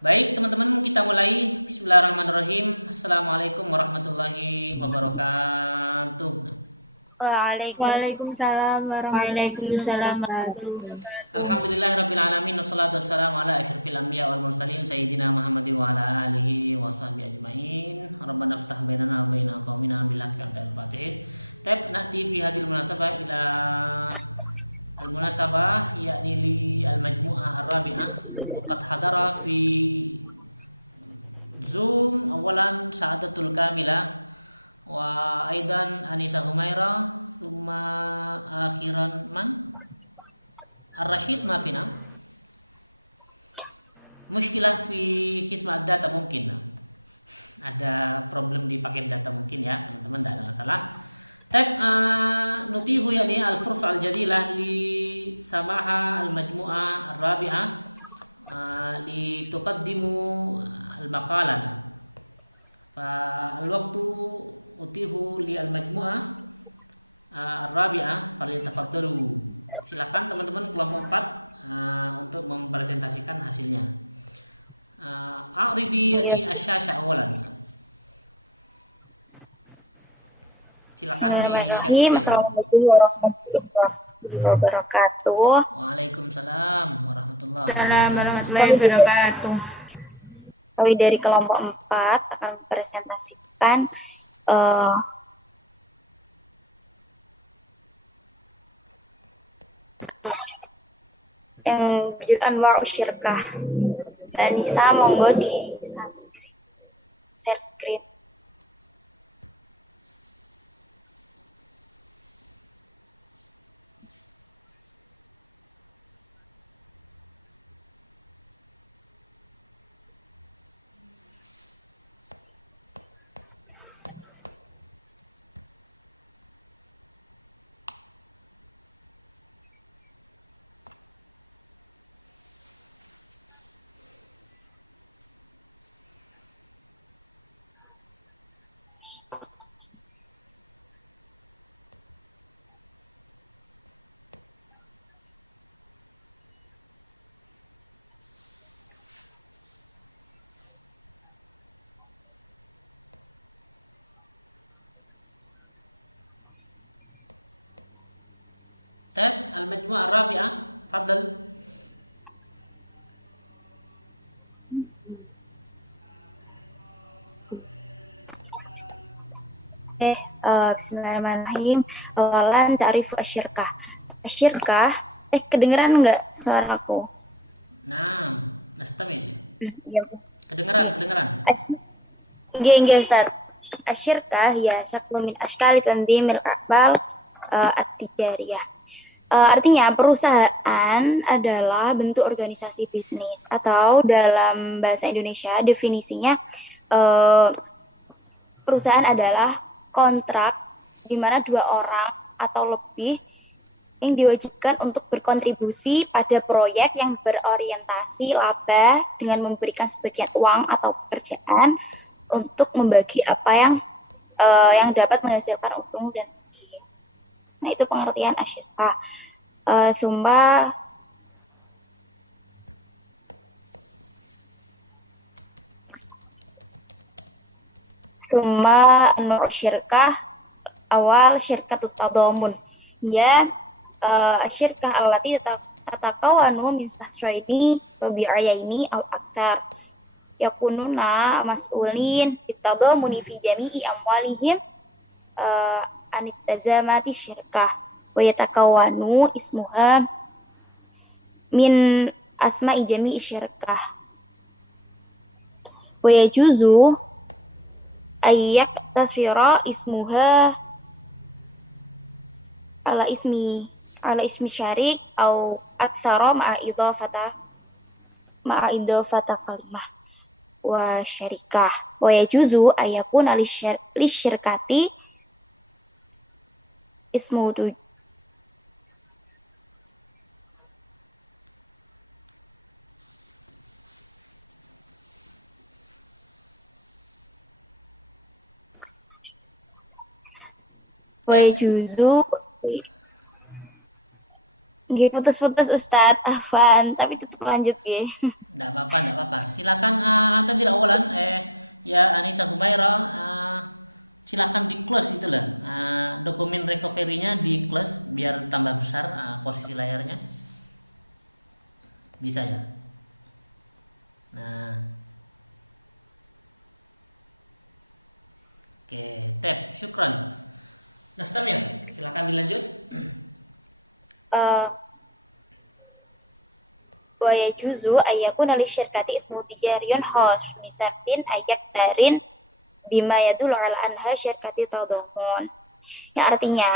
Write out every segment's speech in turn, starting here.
Baik, teman-teman, kita mulai. Bismillahirrahmanirrahim. Assalamualaikum warahmatullahi wabarakatuh. Waalaikumsalam Waalaikumsalam warahmatullahi warahmatullahi wabarakatuh. wabarakatuh. Alhamdulillahirabbil alamin wassalatu wassalamu ala asyrofil anbiya wal mursalin sayyidina Muhammadin wa ala alihi wa sahbihi ajmain. Rabbana iftah bainana wa baina qaumina bil haqqi wa antal fatihin. Tab na'ti fi hadhil munasabah ila al munasabah yakni li al majmu'ah ar-rabi'ah wa qad hadara fi Zoom awalan Sa'adatul Kamila wa aidan Anisa Humaira summa akhiran man Ar-Rashid Mafina muskilah fi hismat data mungkin ada problem di paket data mungkin ya teman-teman, tidak ada masalah. Nutihu yani al-fursa al-jadilah li samaha al-majmu'ah ar-rabi'ah li tuqaddimu al-maqalah. Al-waktu utihu li al-majmu'ah ar-rabi'ah falyatafaddalu. Silakan teman-teman kelompok 4 untuk mempresentasikan hasilnya. A'ridi yani asyasha awalan. Silakan di share Bismillahirrahmanirrahim. screen. Assalamualaikum warahmatullahi wabarakatuh. Waalaikumsalam warahmatullahi Assalamualaikum wabarakatuh. warahmatullahi wabarakatuh. Kami dari kelompok 4 akan mempresentasikan eh, yang berjudul Anwar Syirkah. Mbak Nisa, monggo di share screen. Tab al-majmu'ah ar-rabi'ah, fadal. Bismillahirrahmanirrahim. Awalan ta'rifu asyirkah. Asyirkah, kedengeran nggak suaraku? Nah, nastamil. Iya. Kedengeran. Enggak Ustaz. Asyirkah ya syaklu min ashkali tanzimil a'mal at-tijariyah. Artinya perusahaan adalah bentuk organisasi bisnis atau dalam bahasa Indonesia definisinya uh, perusahaan adalah kontrak di mana dua orang atau lebih yang diwajibkan untuk berkontribusi pada proyek yang berorientasi laba dengan memberikan sebagian uang atau pekerjaan untuk membagi apa yang dapat menghasilkan untung dan rugi. Nah, itu pengertian asyirka. Sumba nur syirkah awal syirkatut tadamun. Ya, syirkah allati tatakawanu min sahraini wa bi'ayaini aw aktsar yakununa mas'ulin bitadamuni fi jami'i amwalihim anit tazamati syirkah wa yatakawanu ismuha min asma'i jami'i syirkah wa yajuzu ayyak tasfira ismuha ala ismi syarik au aktsara ma'a idhafata kalimah wa syarikah wa yajuzu ayakuna lisyirkati ismu tu wa Tab yajuzu Nggih, putus-putus Ustad, Afan, tapi tetap lanjut nggih. Tidak apa-apa, tidak apa-apa. Silakan anta tidak awalan ya Anissa Humaira, silakan di close itulah dokumen recovery-nya di close biar tambah besar posisi layarnya. Bisa ya. Nah, oke, tap, syukran. Nastamir, silakan dilanjut. Eh, wa yajuzu ayyakuna lisyirkati ismu tijariyun khas misartin ayak darin bima yadul ala anha syirkati tadhamun. Yang artinya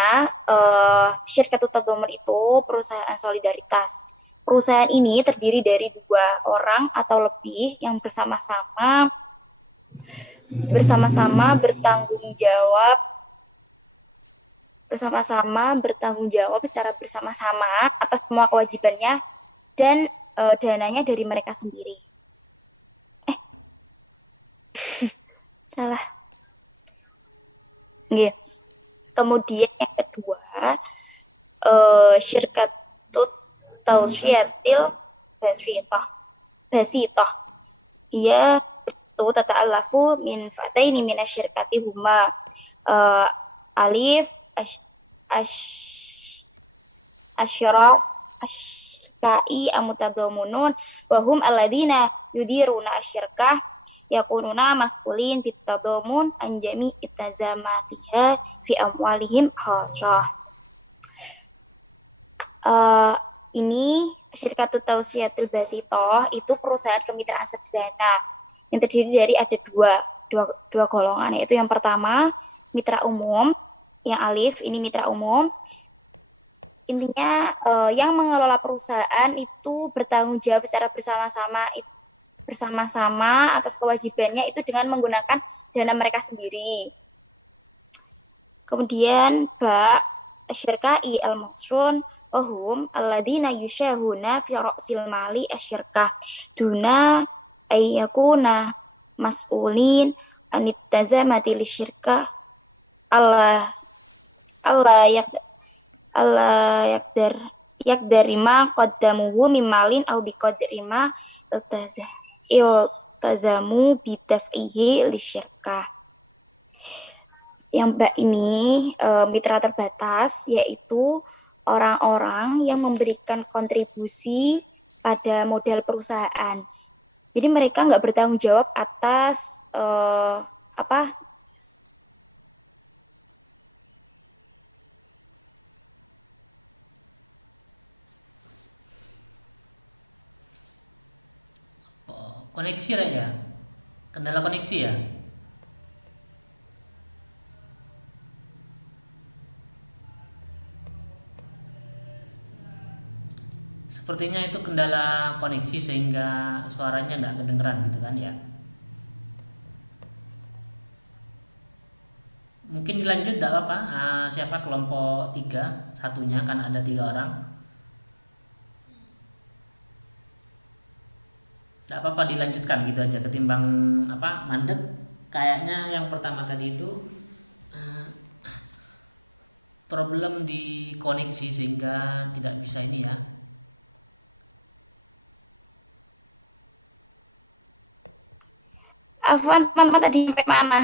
syirkatu tadhamun itu perusahaan solidaritas. Perusahaan ini terdiri dari dua orang atau lebih yang bersama-sama bertanggung jawab secara bersama-sama atas semua kewajibannya dan dananya dari mereka sendiri. Salah. Nggih. Kemudian yang kedua, syirkatut tawsiyatil basitoh. Ia itu tata'alafu min fataini minasyirkati huma alif asyra asykai amutadamunun wahum alladina yudiruna asyirkah yakununa mas'ulin bitadamun anjami itazamatiha fi amwalihim khasrah. Ini Syirkatut Tausiyatul Basitoh itu perusahaan kemitraan sederhana yang terdiri dari ada dua golongan, yaitu yang pertama mitra umum, yang alif ini mitra umum. Intinya yang mengelola perusahaan itu bertanggung jawab secara bersama-sama atas kewajibannya itu dengan menggunakan dana mereka sendiri. Kemudian ba asyirkai al-muhsun wahum alladina yusyahuna fi ra'sil mali asyirkah duna ayyakuna mas'ulin anit tazamati lisyirkah Allah yakdarima qaddamuhu mimalin au biqadrima iltazamu bidaf'ihi lisyirkah. Yang Mbak ini mitra terbatas, yaitu orang-orang yang memberikan kontribusi pada modal perusahaan. Jadi mereka nggak bertanggung jawab atas Koneksi ya, kendala koneksi ya. Sepertinya itu kendala koneksi sehingga suaranya nggak kedengeran gitu kan ya. Mungkin dilanjut nggak apa-apa. Siapa kelompok 3 satunya kan ada 3 orang. Nggak apa-apa dilanjutkan gitu aja ketimbang mandek. Kayaknya yang pertama tadi itu problem di koneksi sehingga tidak bisa ini ya. Afwan, teman-teman tadi sampai mana?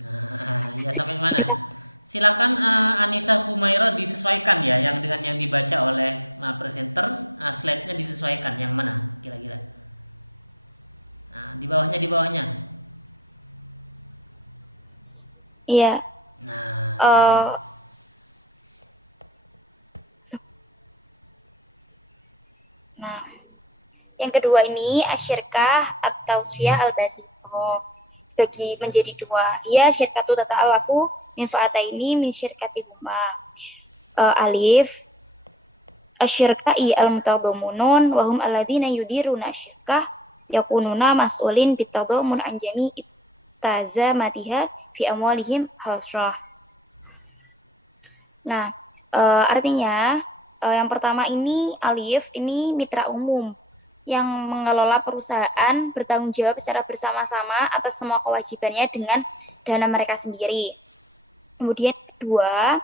Nah, ya sampai mana? Silakan Anissa Humaira disesuaikan ya yang dengan yang dibaca oleh presenter, slide-nya disesuaikan yang mana kira-kira? Nah, di bawahnya. Iya. Nah, Nah, yang kedua ini asyirkah atau syia al-basitoh bagi menjadi dua. Ia syirkatu tata'alafu min fa'ataini min syirkati huma. Alif asyirkai al-mutadamunun wahum alladina yudiruna asyirkah yakununa mas'ulin bitadamun anjami tazamatiha fi amwalihim hasrah. Nah, artinya yang pertama ini alif ini mitra umum yang mengelola perusahaan bertanggung jawab secara bersama-sama atas semua kewajibannya dengan dana mereka sendiri. Kemudian kedua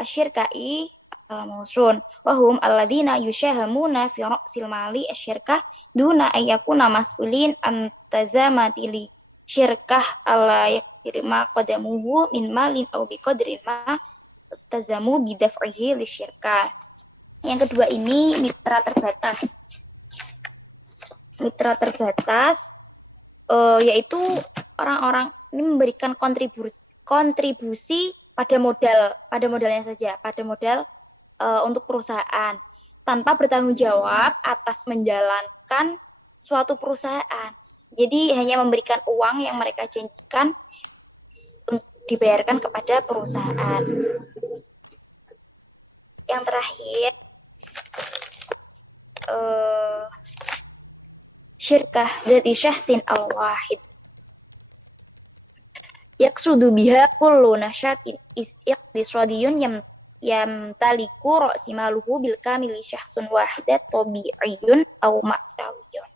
asyirkai al-mawsun wa hum alladzina yushahamuna fi ra'sil mali asyirkah duna ayyakuna mas'ulin an tazamati li syirkah alla yakirma qadamuhu min malin aw biqadri ma tazamu bidaf'ihi li syirkah. Yang kedua ini mitra terbatas. Mitra terbatas yaitu orang-orang ini memberikan kontribusi pada modalnya saja, pada modal untuk perusahaan tanpa bertanggung jawab atas menjalankan suatu perusahaan. Jadi hanya memberikan uang yang mereka janjikan untuk dibayarkan kepada perusahaan. Yang terakhir, syirkah dzati syahsin al-wahid. Yaksudu biha kullu nasyatin iqtisadiyun yamtaliku ra'simaluhu bil kamili syahsun wahidat tabi'iyun aw ma'nawiyun.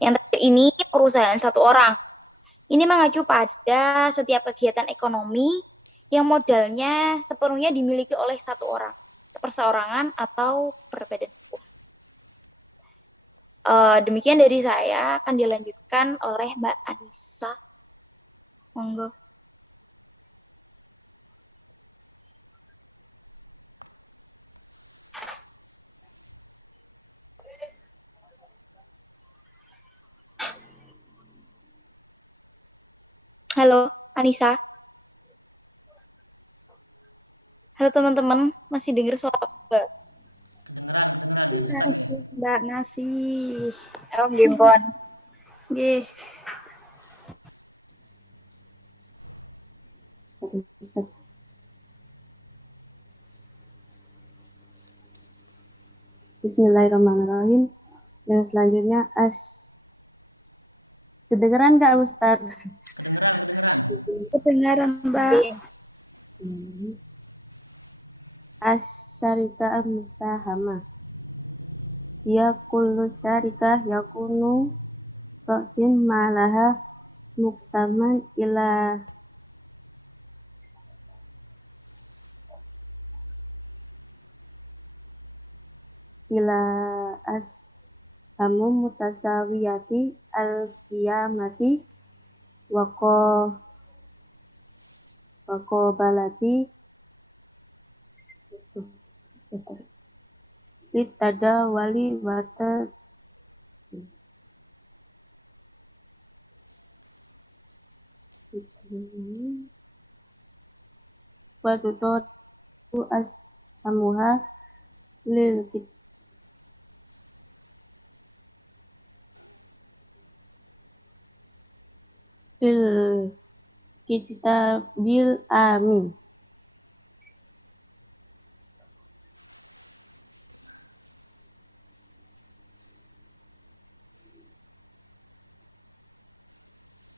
Yang terakhir ini perusahaan satu orang. Ini mengacu pada setiap kegiatan ekonomi yang modalnya sepenuhnya dimiliki oleh satu orang, perseorangan atau berbadan hukum. Demikian dari saya, akan dilanjutkan oleh Mbak Anissa. Monggo. Halo, Anissa. Halo teman-teman, masih dengar suara enggak? Kedengeran ya, Ustaz ya. Mbak ngasih. Oh, gimpon. Nggih. Bismillahirrahmanirrahim. Yang selanjutnya kedengeran nggak Ustadz? Kedengeran. Kedengaran, Mbak. Syarika al-musahamah. Ya kullu syarikah yakunu ra'sin malaha muksaman ila ashamu mutasawiyati al-qiyamati waqobalati litada wali wata watutot ashamuha lil kitabil amin.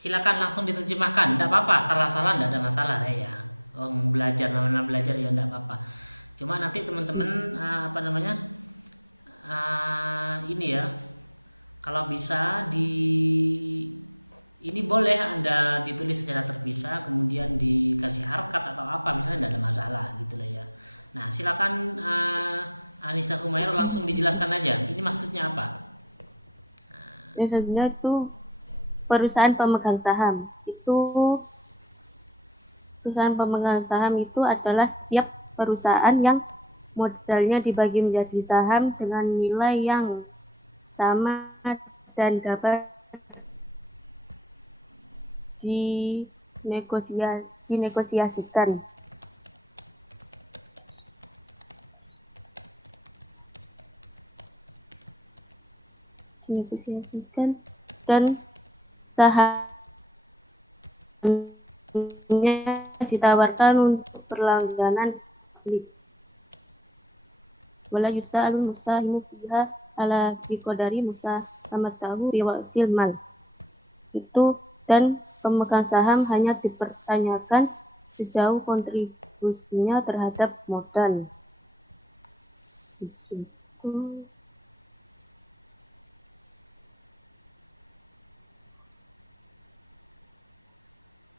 Silakan langsung diterjemahkan, enggak apa-apa, salah-salah enggak ada masalah ya. Belajar namanya belajar ya enggak apa-apa. Cuma nanti teman-teman ini ya, kalau bisa ini boleh Anda ditulis secara terpisah kemudian dikasih harkat atau apa misalnya, tidak ada masalah gitu lah ya. Nah silakan Anissa Humaira langsung dijelaskan aja ini maksudnya apa. Maksudnya tuh perusahaan pemegang saham itu adalah setiap perusahaan yang modalnya dibagi menjadi saham dengan nilai yang sama dan dapat dinegosiasikan. Dan sahamnya ditawarkan untuk berlangganan publik. Wala yusa'alu musahimu fiha ala biqadari musahamatahu biwa'sil mal. Itu dan pemegang saham hanya dipertanyakan sejauh kontribusinya terhadap modal.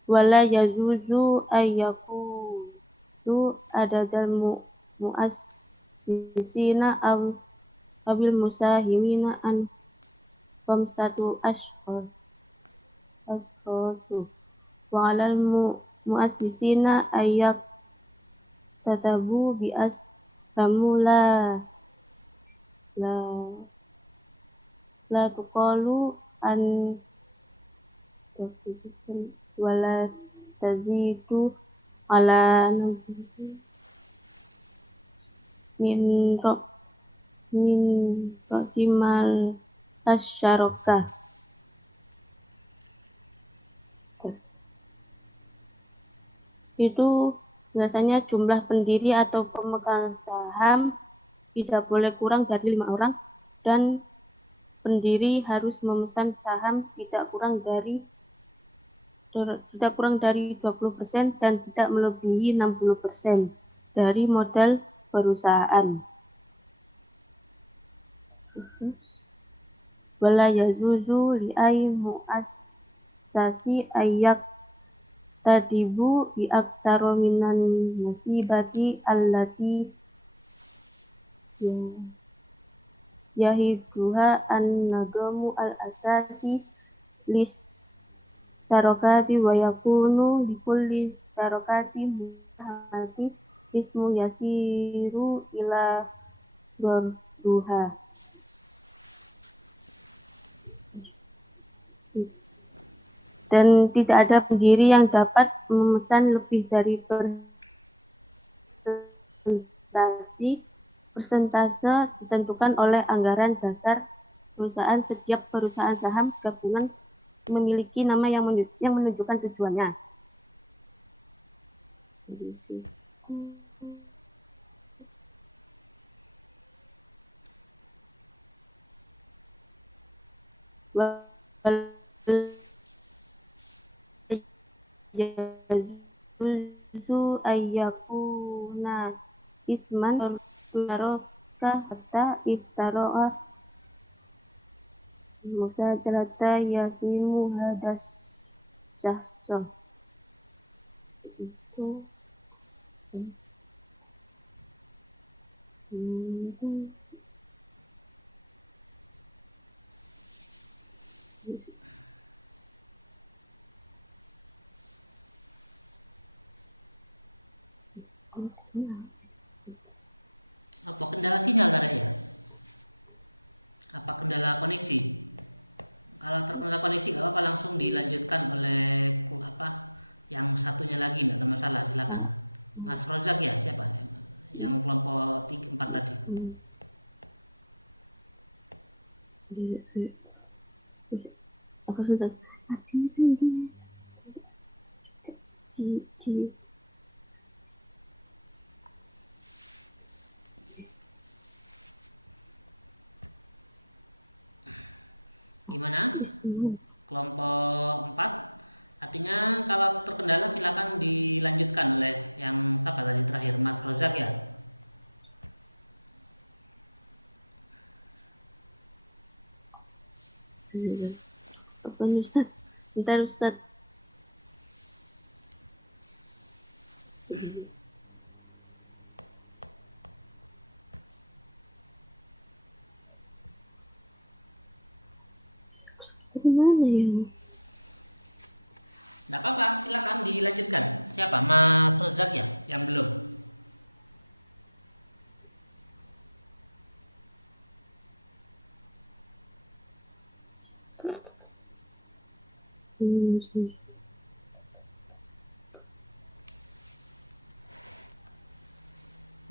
Wala yajuzu ayyaku tu adadal mu'assisina abil musahimina an khamsatu ashkhas wa 'alal mu'assisina ayyak tatabu bi kamu la la tuqalu an wala tazidu ala min ro min rotimal asyarokah. Itu biasanya jumlah pendiri atau pemegang saham tidak boleh kurang dari 5 orang dan pendiri harus memesan saham tidak kurang dari 20% dan tidak melebihi 60% dari modal perusahaan. Wala yajuzu li'ay mu'assasi ayyak tadibu bi aktsara minan musibati allati yahibuha an-nadamu al-asasi lis tarokati wa yakunu bikulli tarokati muhamati ismu yasiru ila dorduha. Dan tidak ada pendiri yang dapat memesan lebih dari persentase ditentukan oleh anggaran dasar perusahaan. Setiap perusahaan saham gabungan memiliki nama yang menunjukkan tujuannya. Yajuzu ayyakuna isman taroka hatta iftaroa musajalata yasimu hadas jahsoh. Itu Apa kendala sinyal karena ya? Apa kendala koneksi? Kalau terkendala koneksi gak apa-apa, langsung dilanjutkan oleh yang satunya lagi, tidak ada masalah, silakan. Mas Rozak ya, siapa? Yang kelompok 4 tadi. Apa sudah? Gimana? Kelompok 4. Artinya kalau terkendala silakan dilanjutkan oleh yang siapa tadi terakhir, Mas Rozak ya. Apa nih Ustaz? Bentar Ustaz. Gimana ya? Tidak apa-apa, silakan dilanjutkan. Siapa? Mas Rozak ya, yang belum.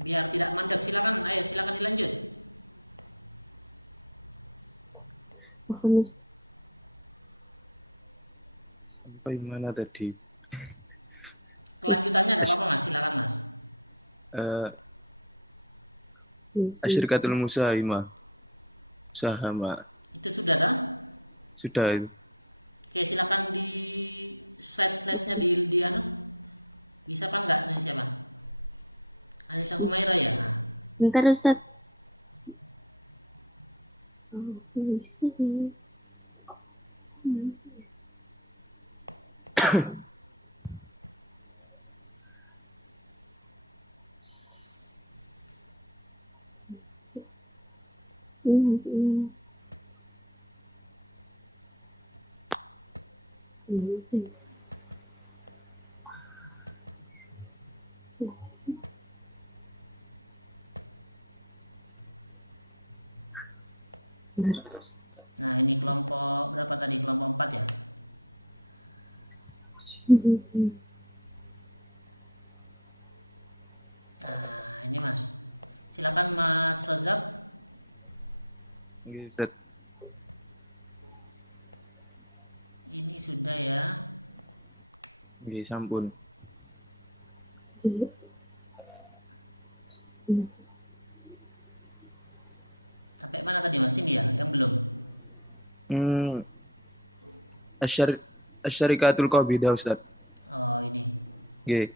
Biar tidak mandek, silakan. Ayo, silakan dilanjut. Bagaimana tadi? Kelanjutannya ada apa-apa Mas? Silakan Mas. Asyirkatul Musahimah Sahama. Itu sudah tak? Sudah itu. Oke, silakan di slide-nya di anu. Bisa apa enggak nih siapa? Anissa Humaira ya. Nah. Bentar Ustaz. Nah, ini kelompok berapa tadi? Kelompok 4 ya? Nah, ini Mas. Silakan Mas Rozak. Nggih, Ustaz. Ini sudah ya. Nggih, sampun. Sampai mana tadi Mas? Ini ya, yang belum. Hmm, Asyarikatul Qabidah, Ustaz. Oh, ini. Nggih.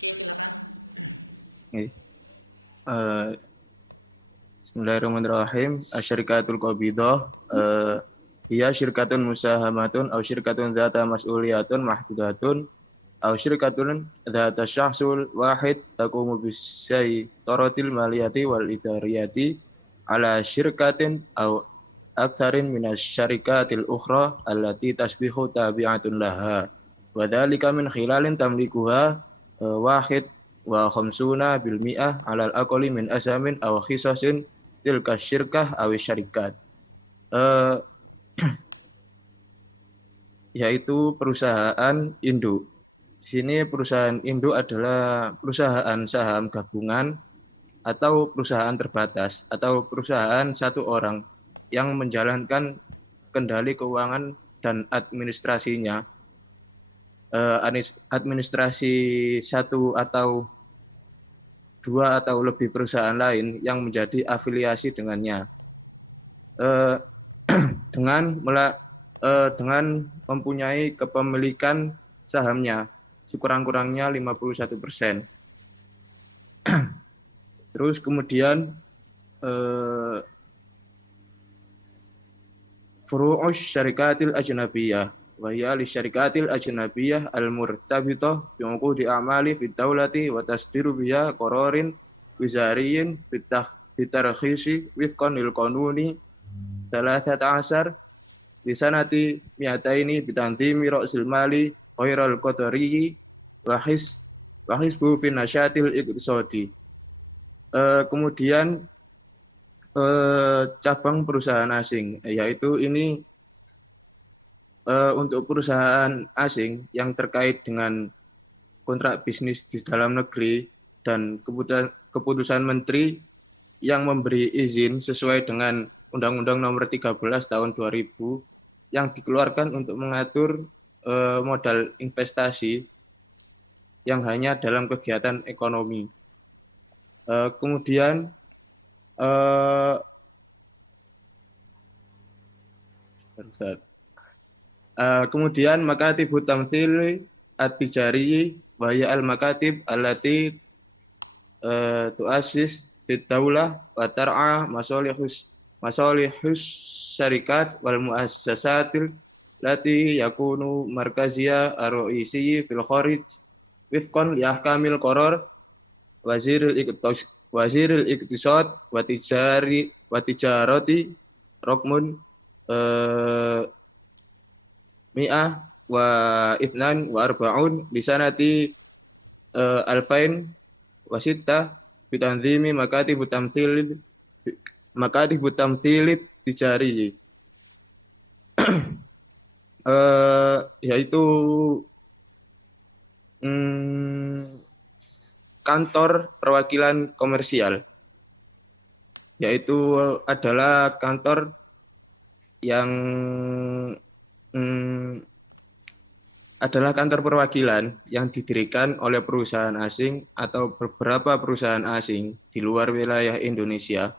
Oke, silakan. Nggih. Bismillahirrahmanirrahim. Asyarikatul Qabidah hiya syirkatun musahamatun aw syirkatun dzata mas'uliyatun mahdudatun aw syirkatun dzata syakhsul wahid taqumu bisyai'taratil maliyati wal idariyati ala syirkatin aw aktarin minas syarikatil ukhra allati tasbihu tabi'atun laha wa dzalika min khilalin tamlikuha wahid wa khamsuna bil mi'ah alal aqali min asamin aw khisasin tilka syirkah aw syarikat. Yaitu perusahaan induk. Di sini perusahaan induk adalah perusahaan saham gabungan atau perusahaan terbatas atau perusahaan satu orang yang menjalankan kendali keuangan dan administrasinya. Administrasi satu atau dua atau lebih perusahaan lain yang menjadi afiliasi dengannya. Dengan mempunyai kepemilikan sahamnya sekurang-kurangnya 51%. Terus kemudian furu'us syarikatil ajnabiyah wa hiya li syarikatil ajnabiyah al-murtabitah bi uqudi a'mali fid dawlati wa tasdiru biha qararin wizariyin bitarkhisi wifqan lil qanuni 13 di sanati mi'ataini bitanzimi ra'sil mali ghairal qadari wa hisbu fi nasyatil iqtisadi. Kemudian cabang perusahaan asing, yaitu ini untuk perusahaan asing yang terkait dengan kontrak bisnis di dalam negeri dan keputusan menteri yang memberi izin sesuai dengan Undang-Undang Nomor 13 Tahun 2000 yang dikeluarkan untuk mengatur modal investasi yang hanya dalam kegiatan ekonomi. Kemudian makatib tamthil at-tijari wa hiya al-makatib allati tuassis fit daulah wa tar'a masalihus syarikat wal muassasatil lati yakunu markaziyya ar-ra'isiyyi fil kharij wifqan li ahkamil qarar waziril iqtisad wa tijarati raqmun mi'ah wa ithnan wa arba'un lisanati alfain wa sittah bitanzimi makatibu tamthilit tijari yaitu kantor perwakilan komersial, yaitu adalah kantor yang adalah kantor perwakilan yang didirikan oleh perusahaan asing atau beberapa perusahaan asing di luar wilayah Indonesia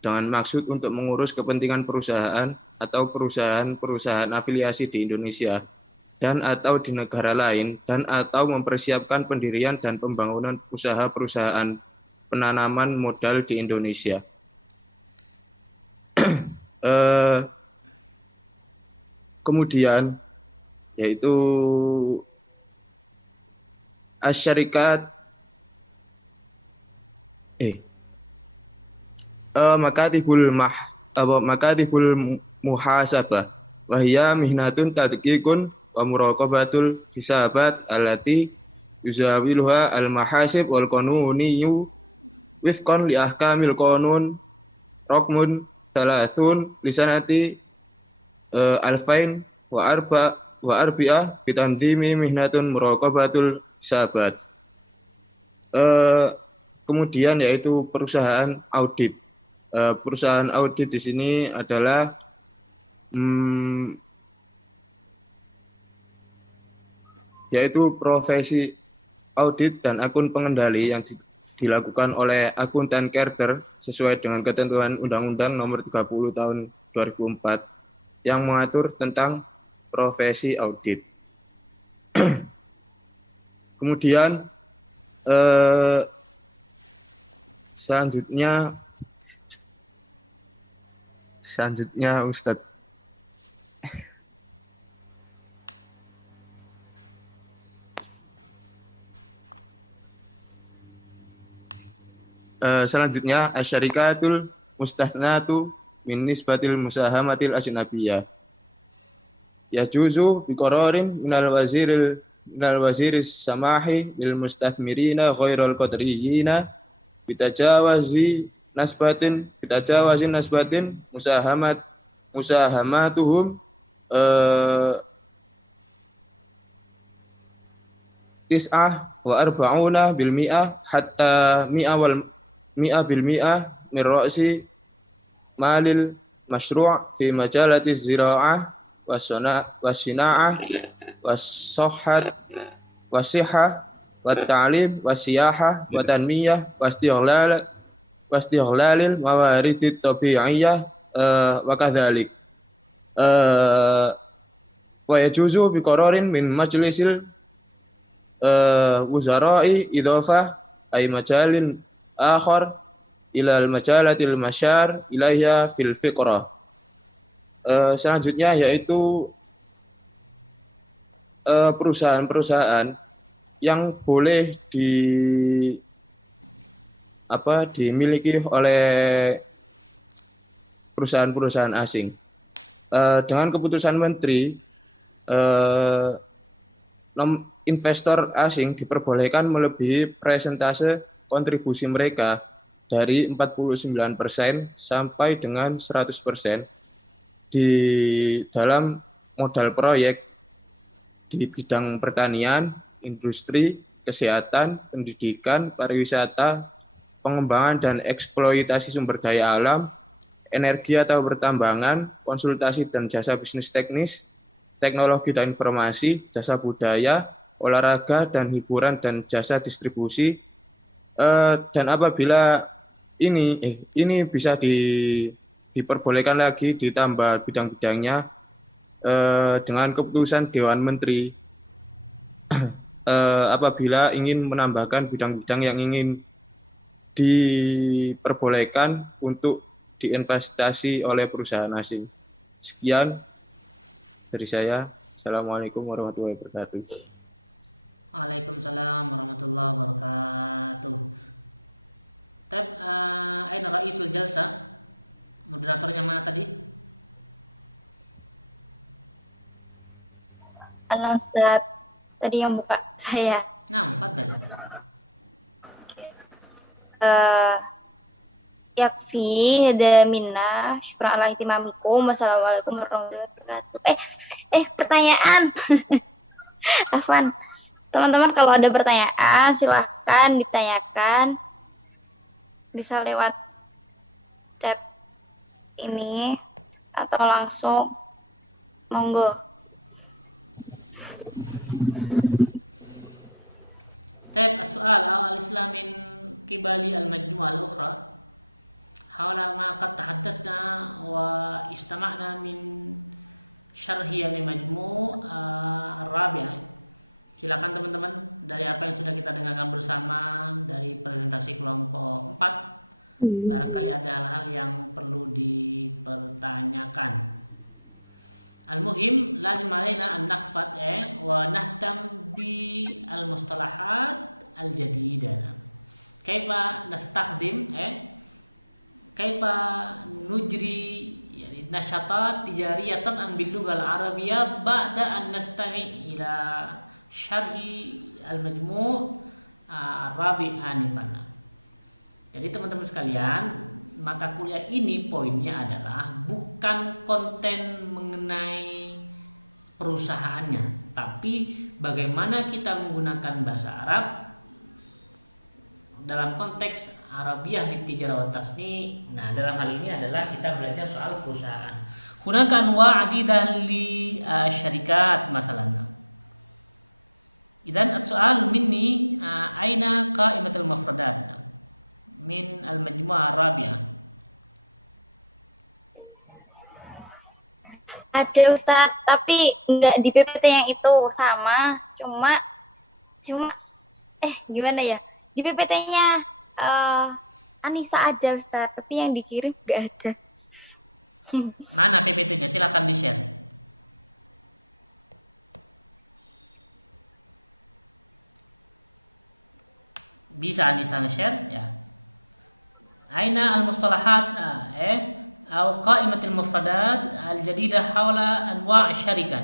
dengan maksud untuk mengurus kepentingan perusahaan atau perusahaan-perusahaan afiliasi di Indonesia dan atau di negara lain dan atau mempersiapkan pendirian dan pembangunan usaha-perusahaan penanaman modal di Indonesia. Kemudian yaitu asyarikat makatibul apa makatibul muhasabah wa hiya mihnatun tadqiqun wa muraqabatul hisabat allati yuzawiluha al mahasib wal qanuniyyu wifqan li ahkamil qanun raqmun thalathun lisanati alfain wa arbi'ah bitandimi mihnatun muraqabatul hisabat. Kemudian yaitu perusahaan audit. Perusahaan audit di sini adalah yaitu profesi audit dan akun pengendali yang dilakukan oleh akuntan Carter sesuai dengan ketentuan Undang-Undang Nomor 30 Tahun 2004 yang mengatur tentang profesi audit. Kemudian selanjutnya Ustadz. Selanjutnya asyarikatul mustathnatu min nisbatil musahamatil ajnabiyyah. Yajuzu biqararin minal waziris samahi lil mustathmirina ghairal qadariyina bitajawazi nasbatin musahamatuhum tis'ah wa arba'una bil mi'ah hatta mi'ah bil mi'ah min ra'si malil masyru' fi majalati zira'ah wasina'ah wassohhat wasihah watta'lim wasiyahah watanmiyah wastiglalil mawaridit tabi'iyah wa kadzalik wa yajuzu biqararin min majlisil wuzara'i idhafah ay majalin akhar ilal majalatil masyar ilaiha fil fiqrah. Selanjutnya yaitu perusahaan-perusahaan yang boleh dimiliki oleh perusahaan-perusahaan asing. Dengan keputusan menteri, investor asing diperbolehkan melebihi persentase kontribusi mereka dari 49% sampai dengan 100% di dalam modal proyek di bidang pertanian, industri, kesehatan, pendidikan, pariwisata, pengembangan dan eksploitasi sumber daya alam, energi atau pertambangan, konsultasi dan jasa bisnis teknis, teknologi dan informasi, jasa budaya, olahraga dan hiburan dan jasa distribusi. Dan apabila ini bisa diperbolehkan lagi ditambah bidang-bidangnya dengan keputusan Dewan Menteri apabila ingin menambahkan bidang-bidang yang ingin diperbolehkan untuk diinvestasi oleh perusahaan asing. Sekian dari saya. Assalamualaikum warahmatullahi wabarakatuh. Waalaikumsalam warahmatullahi wabarakatuh. Aina Raisul Jalsa? Moderatornya mana tadi? Ana Ustaz, tadi yang buka saya. Nah, fadhal. Yakfi hada minna syukran ala ihtimamikum. Wassalamualaikum warahmatullahi wabarakatuh. Pertanyaan. Afwan. Teman-teman kalau ada pertanyaan silahkan ditanyakan. Bisa lewat chat ini atau langsung, monggo. Taib as-su'al al-islam min qibali al-majmu'ah al-ukhra hawla ma qad tahaddatsna wa istama'na min syarhi al-majmu' ar-rabi'. Silakan teman-teman, dari apa yang sudah kita dengarkan bersama dari presentasi kelompok 4, barangkali ada hal-hal yang perlu dipertanyakan. Al-muhim lazim alaina an nakhfat wa nahtam bi al-mustalahat al-jadidah. Kaifa nastakhdim kaifa nujri yani nasyatat tijariyatan an bil lughal arabiyyah ba'da an nastami' ila syarhi al-majmu' rabi' anifan. Jadi teman-teman sekalian, mata kuliah ini poinnya adalah bukan konten mengenai perusahaannya, tapi bagaimana kita menggunakan bahasa Arab dalam konteks Arabiah di tijarah wa tasni'. Nah, dalam hal ini adalah kita belajar soal perusahaan. Hunaka anwa' adidah li syarikat masalan. Idzan as-su'al minni aina qa'imatul mufradat min al-majmu'ah ar-rabi'ah. Ada Ustaz, tapi nggak di PPT yang itu sama, cuma gimana ya? Di PPT-nya Anissa ada Ustaz, tapi yang dikirim nggak ada. Mana PPT-nya? Silakan di-share. Bisa Anissa nge-share ya. Aina al-mustalahat atau qaimatul mufradat al-jadidah hawla anwa' syarikah.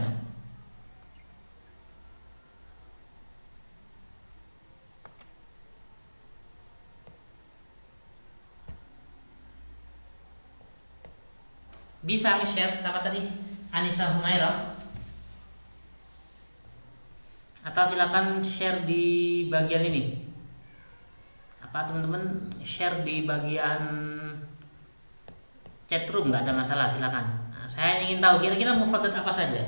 Bisa nge-share sama tadi Anissa Humaira, atau silakan share di bagian ini. Apa teman-teman share di bagian chatroom, nggak ada masalah, silakan. Nah, saya ingin tahu kira-kira mufradat apa saja.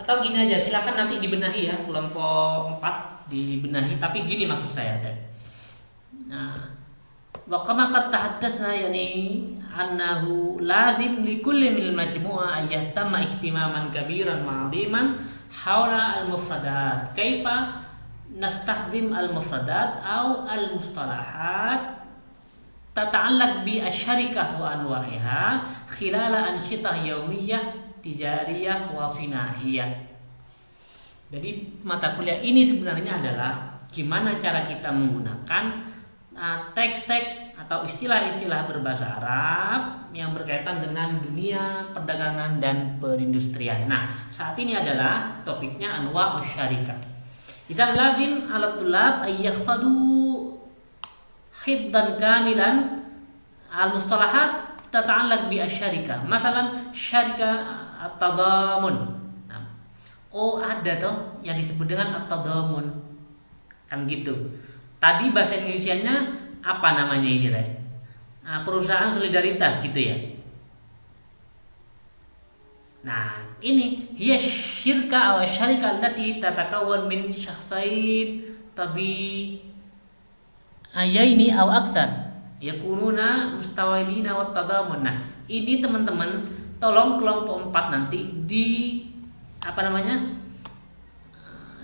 Atau gini aja, silakan nanti dibenahi ya, kelompok 4 dibenahi, tapi gini maksud saya teh. Nah, wa kama qad tahaddasna yani annahu lazim li kulli min al-majmu'ah an yahtama ihtimaman kabiran wa 'aziman hawla al-mufradat. Kaifa nastakhdim al-mufradat atau al-mustalahat tata'allaq bi asy-syarikah wa anwa'iha khilala ansyitah yaumiyah tijariyah wa sinaiyah. Jadi mata kuliah ini sebenarnya adalah gimana cara kita menggunakan teks-teks atau istilah-istilah berbahasa Arab yang berkaitan dengan dunia perdagangan dan perindustrian. Nah, saat ini adalah topiknya anwa' syarikah. Idzan lazim 'ala tullab ay yakhfadu hifdhan kamilan al-mustalahat tata'allaq bi asy-syarikah. Masalan syarikah at-tadhamun. Nah, ada tuh yang disebut dengan at-tadhamun. Kan gitu. Tadi bahasa Indonesianya apa namanya ini, Re? Perusahaan solidaritas gitu ya. Nah, ini hiya syirka aw syarika allati tatakawwan min syakhsain tabi ayaini aw aksar yakununa mustawilina wat tadamun. Nah, ini teman-teman tolong kelompok 4 nanti di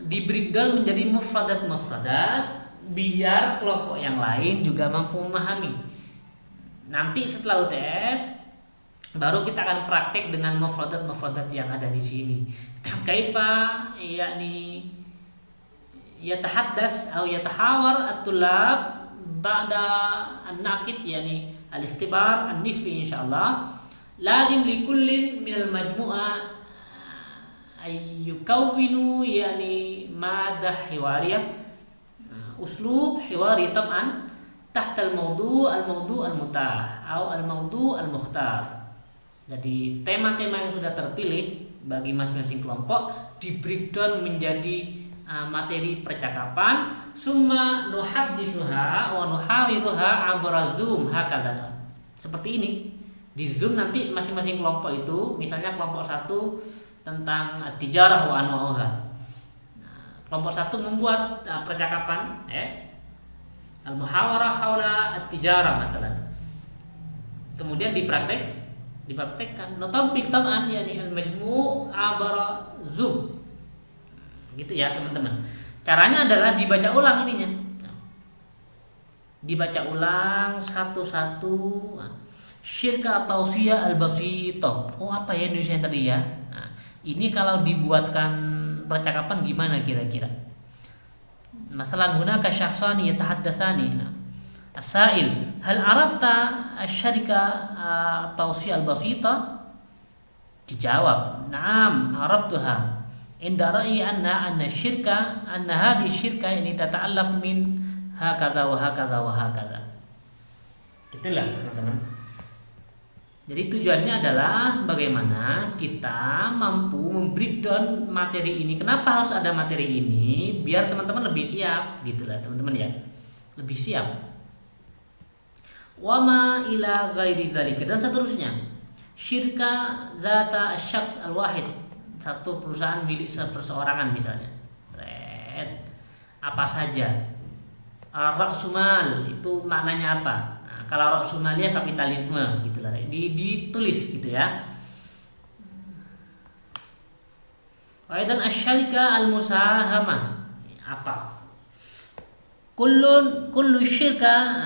di breakdown menjadi mufradat biar kelompok yang lain juga mampu memahami. Nanti setelah UTS baru kita akan praktek dengan mufradat yang ada di sini. Kaifa yakni yatahaddas atau yatahawar at-tullab ba'da an-naqid yani al-ikhtibar an-nisbi insyaallah. Lazim li kullin min al-majmu'ah ay yukawwinu yani madah hiwariyah uslub hiwari tab'an tahta al-mawdu' al-mutah atau al-mawdu' al-mukhtar. Jadi tema-tema yang sudah terpilih bagi masing-masing kelompok di breakdown menjadi materi percakapan. Summa nuhadditsuha wa nuhawiruha 'abra Zoom hakadha. Seperti ini. Di Zoom nanti masing-masing kelompok itu, misalnya kelompok 1 tentang tijarah wa anwa'uha. Nah, kelompok 1 membuat percakapan al-muhawarah haula at-tijarah masalah. Kemudian dipraktekkan notabik taman yani al-majmu' abara Zoom. Gitu ya, teman-teman. Caranya adalah dibaca ulang ininya. Dibaca ulang satu-satu. Syirka tausiyah al-basithah. Apa ya Indonesia tadi ya? Nah, ini kalau dibuatkan percakapan gimana kira-kira? Masalan hunaka syakhsani yatahaddatsani. Nah, As-sa'il, hal arafta asy-syarika at-tawsi' al-basita? Dijawab, "Na'am, araftuha. Inda ra'yi anna syirka, anna hadhihi syirka ini tata'allaf min hakaza wa hakaza wa hakaza." Itulah teman-teman. Jadi tujuannya adalah bagaimana kita mampu membreakdown materi ini. Kenapa harus ada materi ini? Biar teman-teman lebih siap, gitulah teman-teman ya. Lebih siap. Wama ila ghairi dzalika, dan seterusnya. Syirka zata asy-syakhs al-wahid, satu perusahaan milik perseorangan misalnya. Apa saja. Ra'sumal itu maknanya apa? Nah, kalau ra'sumalia kapitalisme gitu lah. Ditulis gitu ya. Wa aidan asy-syarika al-musahamah. Apa? Kullu syirka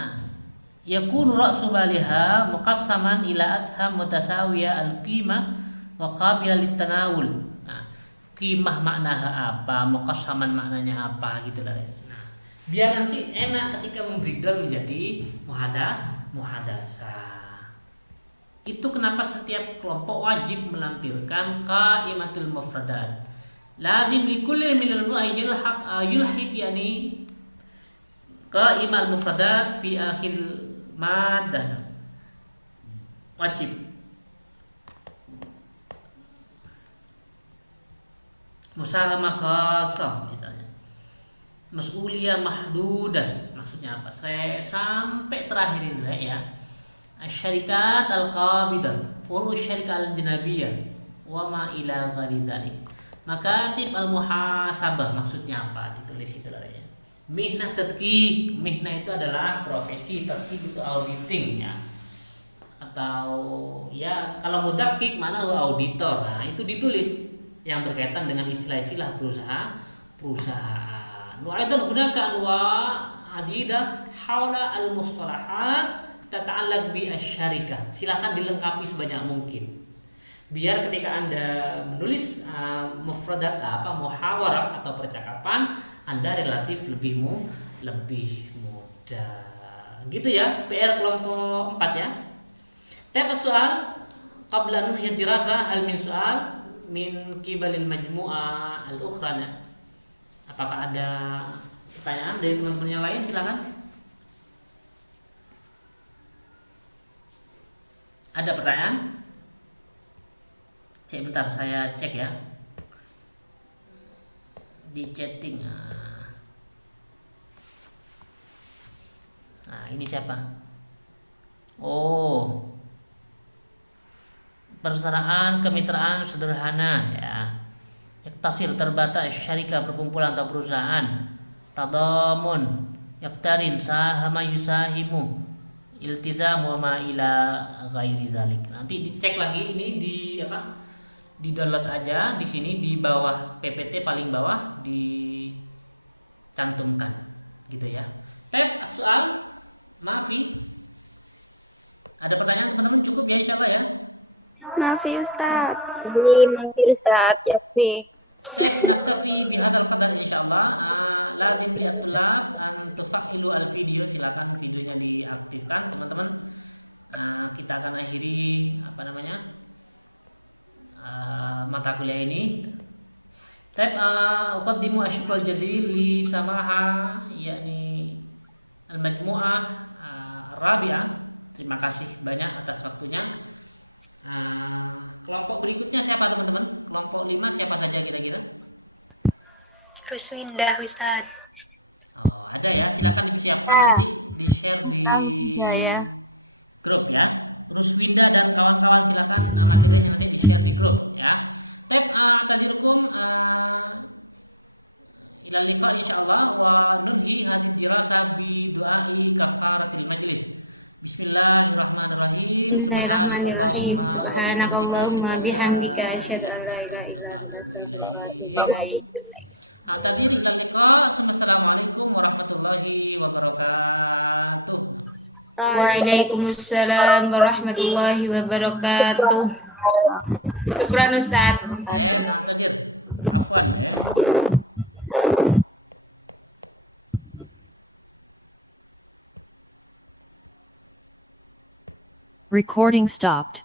yakunu ra'su maliha muqassaman ila asham mutasawiya al-qimah wa qabila lit-tanawul. Nah, qimah maknaha apa, muqassaman maknanya apa gitu lah. Nah, biar nanti enak ketika membreakdown menjadi muhadasah. Itu kenapa setiap kelompok wajib melampirkan qaimatul mufradat. Lazim likulli minal mu'ayyil yulhiq yani qaimal mufradat fi akhir madah, wajib. Musahamah khassah misalnya, mas'uliyah mahdudah, maksudnya apa? Sampai terakhir ini ya. Asy-syarikat al-qabidah, furu syarikat al-janabiyah, wa ma ila ghairi dzalik. Makatib al-muhasabah, maksudnya apa? Ditulis gitu lah ya. Mihnah tadqiq, mihnah itu adalah profesi, tadqiq itu auditing ya. Atau ya kalau mudaqqiq mana auditor. Nah, itu ditulis yang berkaitan dengan istilah-istilah perusahaan. Wa aidan hunaka anwa' adida haula al-mustalahat tata'allaq bi asy-syarikah. Silakan dilengkapi sebanyak mungkin. Biar ketika Anda menulis mufradat muhawarah atau percakapan, Anda relatif lebih mudah. Gitu ya, PR kelompok 4 ya. Tab soal qabla nunhiyat dirasah, hal min soal min kibalil majmu'ah al-ukhra. Apakah ada pertanyaan dari teman-teman yang lain? Silakan. Ada pertanyaan? Cek bentar, saya cek ya di chatting. Nah, ini siapa? Oh, persaudaraan kemitraan sederhana ya. Iktasir terbatas, syarikah perkumpulan atau perusahaan. Tadamun, yaktarin sahama yusahimu, iltizam wa ma ila ghairi dzalik. Nanti dicek lagi ini di apa? Di download aja di sini di bawah PPT paling bawah dicantumkan gitu ya. Tab soal maafi. Ada pertanyaan teman-teman? Cukup ya insyaallah ya. Maafi Ustaz. Nanti Ustaz ya sih. Tab naktafi bihadzal qadar insyaallah. Lazim lihat tulab an tufailu al video, silakan videonya diaktifkan teman-teman. Kita akan akhiri mata kuliah ini. Tab uqaddimu asyukral jazil li samaha yakni al-majmu'ah rabi'ah. Terima kasih banyak atas waktunya. Kelompok berikutnya siapa teman-teman? Kelompok 5 siapa saja kira-kira? Ruswindah Ustaz. Oh, ada ya. Silakan dipersiapkan nanti di-share di grup ya. Ruswinda dan kawan-kawan silakan materinya nanti di-share di grup ya. Tab atazirukum ila liqa insyaallah wa nunhi hadhihi dirasah bi du'ai kafaratil majlis. Bismillahirrahmanirrahim. Subhanakallahumma bihamdika asyhadu an la ilaha illa anta astaghfiruka wa atubu ilaik. Atadzir ila liqa. Assalamualaikum warahmatullahi wabarakatuh. Waalaikumsalam warahmatullahi wabarakatuh. Syukran Ustaz. Pak Tadir, afwan ya. Recording stopped.